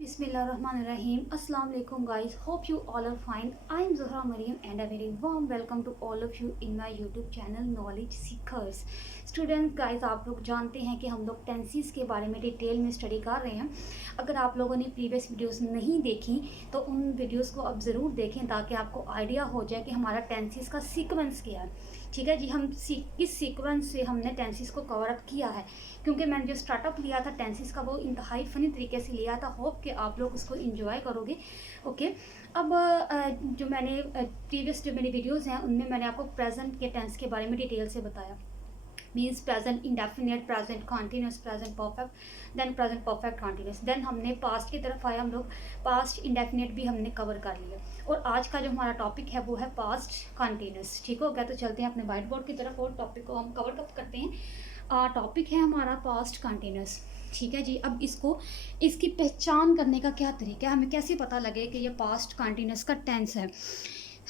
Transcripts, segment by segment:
Bismillahirrahmanirrahim. Assalamu alaikum guys. Hope you all are fine. I am Zuhra Mariam and a very warm welcome to all of you in my YouTube channel Knowledge Seekers. Students guys, आप लोग जानते हैं कि हम लोग tenses के बारे में डिटेल में स्टडी कर रहे हैं। अगर आप लोगों ने प्रीवियस वीडियोस नहीं देखी तो उन वीडियोस को अब ज़रूर देखें ताकि आपको आइडिया हो जाए कि हमारा टेंसेस का सीक्वेंस क्या है। ठीक है जी, हम किस सीक्वेंस से हमने टेंसेस को कवर अप किया है, क्योंकि मैंने जो स्टार्टअप लिया था टेंसेस का वो इंतहाई फ़नी तरीके से लिया था। होप कि आप लोग उसको इंजॉय करोगे। ओके, अब जो मैंने प्रीवियस जो मेरी वीडियोस हैं उनमें मैंने आपको प्रेजेंट के टेंस के बारे में डिटेल से बताया। Means present indefinite, present continuous, present perfect, then present perfect continuous. Then हमने पास्ट की तरफ आए, हम लोग पास्ट इंडेफिनिट भी हमने कवर कर लिया। और आज का जो हमारा टॉपिक है वो है पास्ट कॉन्टीन्यूस। ठीक हो गया, तो चलते हैं अपने वाइट बोर्ड की तरफ और टॉपिक को हम कवर अप करते हैं। टॉपिक है हमारा पास्ट कॉन्टीन्यूस। ठीक है जी, अब इसकी पहचान करने का क्या तरीका है, हमें कैसे पता लगे कि ये पास्ट कॉन्टीन्यूस का टेंस है।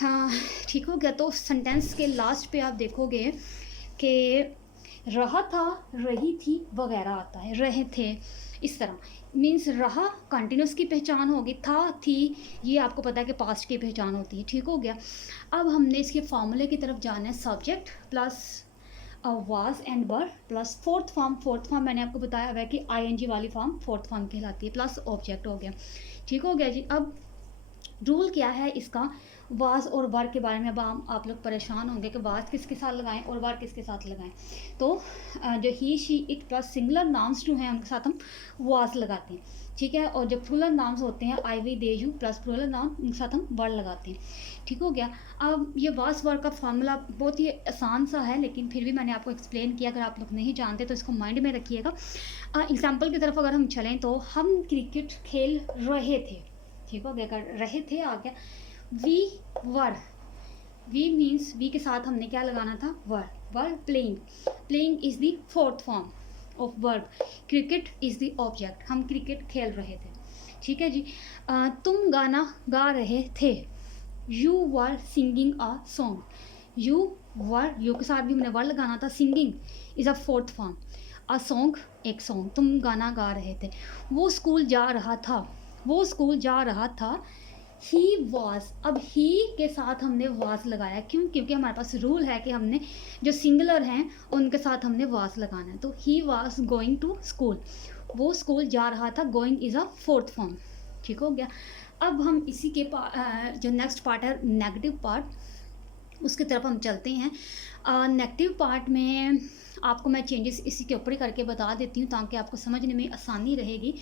हाँ, ठीक हो गया। तो सेंटेंस के लास्ट पे आप देखोगे कि रहा था, रही थी वगैरह आता है, रहे थे, इस तरह। मीन्स रहा कंटिन्यूस की पहचान होगी, था, थी, ये आपको पता है कि पास्ट की पहचान होती है। ठीक हो गया। अब हमने इसके फॉर्मूले की तरफ जाना है। Subject plus was and were plus fourth form मैंने आपको बताया हुआ है कि आईएनजी वाली फॉर्म फोर्थ फॉर्म कहलाती है, प्लस ऑब्जेक्ट हो गया। ठीक हो गया जी। अब रूल क्या है इसका, वाज और वर के बारे में अब आप लोग परेशान होंगे कि वाज किसके साथ लगाएं और वर किसके साथ लगाएं। तो जो he, she, it plus singular nouns जो हैं उनके साथ हम वाज लगाते हैं। ठीक है। और जो प्लूरल नाउन्स होते हैं I, we, they, you plus plural noun, उनके साथ हम वर लगाते हैं। ठीक हो गया। अब ये वाज वर का फॉर्मूला बहुत ही आसान सा है, लेकिन फिर भी मैंने आपको एक्सप्लेन किया। अगर आप लोग नहीं जानते तो इसको माइंड में रखिएगा। एग्जाम्पल की तरफ अगर हम चलें तो हम क्रिकेट खेल रहे थे। ठीक हो गया, कर रहे थे आ गया। We were, we means we के साथ हमने क्या लगाना था, were. Were playing, playing is the fourth form of verb. Cricket is the object, हम क्रिकेट खेल रहे थे। ठीक है जी। तुम गाना गा रहे थे। You were singing a song. You were, you के साथ भी हमने वर लगाना था। Singing is a fourth form. A song, एक सॉन्ग। तुम गाना गा रहे थे। वो स्कूल जा रहा था, वो स्कूल जा रहा था। ही वॉज, अब ही के साथ हमने वॉज लगाया, क्यों? क्योंकि हमारे पास रूल है कि हमने जो सिंगुलर हैं उनके साथ हमने वॉज लगाना है। तो he was going to school, वो स्कूल जा रहा था। Going is a fourth form. ठीक हो गया। अब हम इसी के जो नेक्स्ट पार्ट है नेगेटिव पार्ट, उसकी तरफ हम चलते हैं। नेगेटिव पार्ट में आपको मैं चेंजेस इसी के ऊपर ही करके बता देती हूँ ताकि आपको समझने में आसानी रहेगी।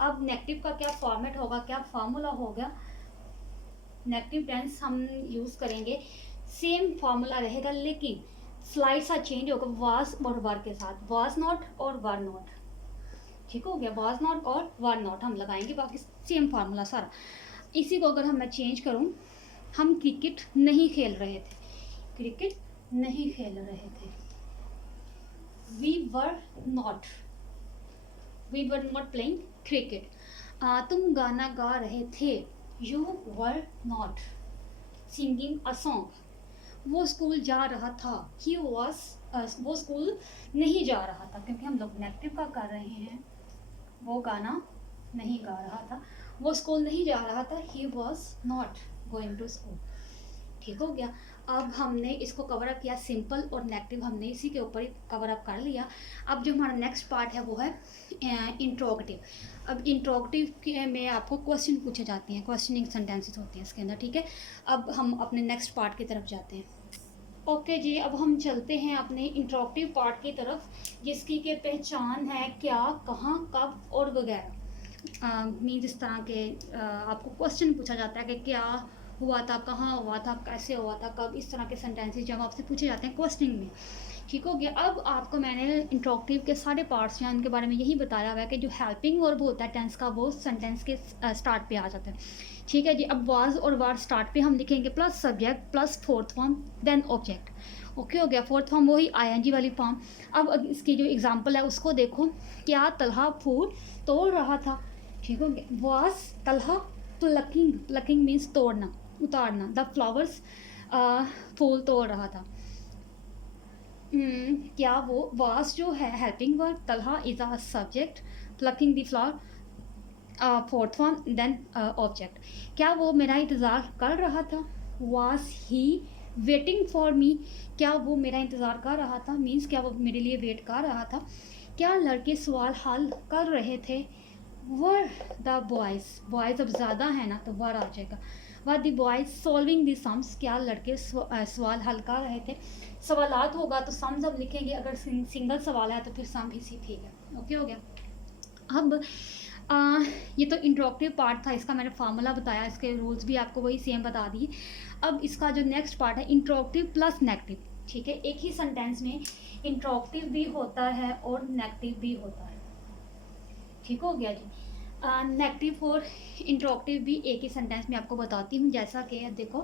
अब नेगेटिव का क्या फॉर्मेट होगा, क्या फार्मूला होगा। नेगेटिव टेंस हम यूज़ करेंगे, सेम फार्मूला रहेगा, लेकिन स्लाइड सा चेंज होगा वाज और वर के साथ। वाज नॉट और वर नॉट। ठीक हो गया, वाज नॉट और वर नॉट हम लगाएंगे, बाकी सेम फार्मूला सारा। इसी को अगर हम मैं चेंज करूँ, हम क्रिकेट नहीं खेल रहे थे, क्रिकेट नहीं खेल रहे थे। We were not, we were not playing cricket. तुम गाना गा रहे थे। You were not singing a song. वो स्कूल जा रहा था। ही वॉज, वो स्कूल नहीं जा रहा था, क्योंकि हम लोग नेगेटिव का कर रहे हैं। वो गाना नहीं गा रहा था, वो स्कूल नहीं जा रहा था। He was not going to school. ठीक हो गया। अब हमने इसको कवर अप किया, सिंपल और नेगेटिव हमने इसी के ऊपर ही कवर अप कर लिया। अब जो हमारा नेक्स्ट पार्ट है वो है इंट्रोगेटिव। अब इंट्रोगेटिव में आपको क्वेश्चन पूछे जाते हैं, क्वेश्चनिंग सेंटेंसेस होती हैं इसके अंदर। ठीक है। अब हम अपने नेक्स्ट पार्ट की तरफ जाते हैं। ओके जी, अब हम चलते हैं अपने इंट्रोगेटिव पार्ट की तरफ, जिसकी के पहचान है क्या, कहाँ, कब और वगैरह। मीन्स इस तरह के आपको क्वेश्चन पूछा जाता है कि क्या हुआ था, कहाँ हुआ था, कैसे हुआ था, कब, इस तरह के सेंटेंसेस जब आपसे पूछे जाते हैं क्वेश्चनिंग में। ठीक हो गया। अब आपको मैंने इंट्रोगेटिव के सारे पार्ट्स हैं उनके बारे में यही बताया हुआ है कि जो हेल्पिंग वर्ब होता है टेंस का, वो सेंटेंस के स्टार्ट पे आ जाता है। ठीक है जी। अब वाज और वर स्टार्ट पे हम लिखेंगे plus subject plus fourth form then object. Okay हो गया। फोर्थ फॉर्म वही आईएनजी वाली फॉर्म। अब इसकी जो एग्जांपल है उसको देखो। क्या तलहा फूल तोड़ रहा था। ठीक हो गया। Was Talha plucking, plucking means तोड़ना, उतारना। द फ्लावर्स, फूल तोड़ रहा था। क्या वो वास जो है helping verb, Talha is a subject, plucking the flower fourth form then object. क्या वो मेरा इंतज़ार कर रहा था? Was he waiting for me? क्या वो मेरा इंतज़ार कर रहा था, मीन्स क्या वो मेरे लिए वेट कर रहा था? क्या लड़के सवाल हल कर रहे थे? वर द बॉयज़, बॉयज़ अब ज़्यादा है ना तो वर आ जाएगा। Were the boys solving the sums? क्या लड़के सवाल हल कर रहे थे? सवालात होगा तो सम्स अब लिखेंगे, अगर सिंगल सवाल है तो फिर सम ही सी ठीक है। ओके हो गया। अब ये तो इंट्रोक्टिव पार्ट था, इसका मैंने फार्मूला बताया, इसके रूल्स भी आपको वही सेम बता दिए। अब इसका जो नेक्स्ट पार्ट है इंट्रोक्टिव प्लस नेगेटिव। ठीक है, एक ही सेंटेंस में इंट्रोक्टिव भी होता है और नेगेटिव भी होता है। ठीक हो गया जी। नेगेटिव और इंट्रोक्टिव भी एक ही सेंटेंस में आपको बताती हूँ। जैसा कि देखो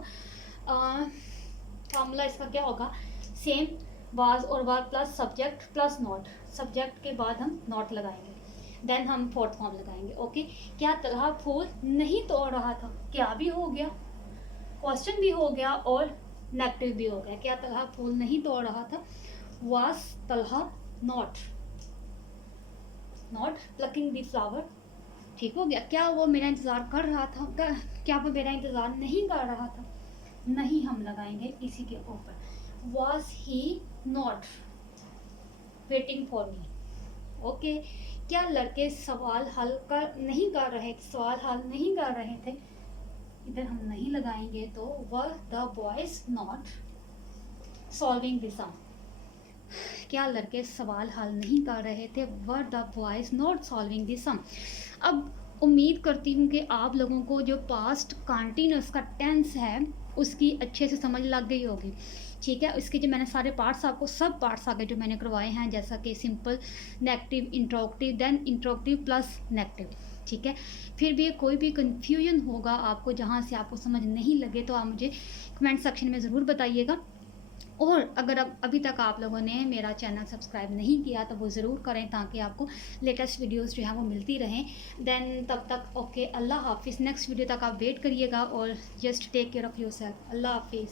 फार्मूला इसका क्या होगा, सेम, वाज और was plus subject plus not, subject के बाद हम नॉट लगाएंगे, देन हम फोर्थ फॉर्म लगाएंगे। ओके, क्या तलहा फूल नहीं तोड़ रहा था? क्या भी हो गया, क्वेश्चन भी हो गया और नेगेटिव भी हो गया। क्या तलहा फूल नहीं तोड़ रहा था? Was Talha not plucking the flower? ठीक हो गया। क्या वो मेरा इंतज़ार कर रहा था? क्या वो मेरा इंतज़ार नहीं कर रहा था? नहीं हम लगाएंगे इसी के ऊपर। Was he not waiting for me? Okay, क्या लड़के सवाल नहीं कर रहे थे? इधर हम नहीं लगाएंगे तो were the boys not solving the sum? क्या लड़के सवाल हल नहीं कर रहे थे? Were the boys not solving the sum? अब उम्मीद करती हूँ कि आप लोगों को जो पास्ट कंटिन्यूस का टेंस है उसकी अच्छे से समझ लग गई होगी। ठीक है, इसके जो मैंने सारे पार्ट्स आपको सब पार्ट्स आगे जो मैंने करवाए हैं, जैसा कि simple, negative, interrogative, then interrogative plus negative. ठीक है, फिर भी कोई भी कन्फ्यूजन होगा आपको, जहाँ से आपको समझ नहीं लगे तो आप मुझे कमेंट सेक्शन में ज़रूर बताइएगा। और अगर अब अभी तक आप लोगों ने मेरा चैनल सब्सक्राइब नहीं किया तो वो ज़रूर करें, ताकि आपको लेटेस्ट वीडियोस जो हैं वो मिलती रहें। देन तब तक ओके, अल्लाह हाफिज़। नेक्स्ट वीडियो तक आप वेट करिएगा और just take care of yourself. अल्लाह हाफिज़।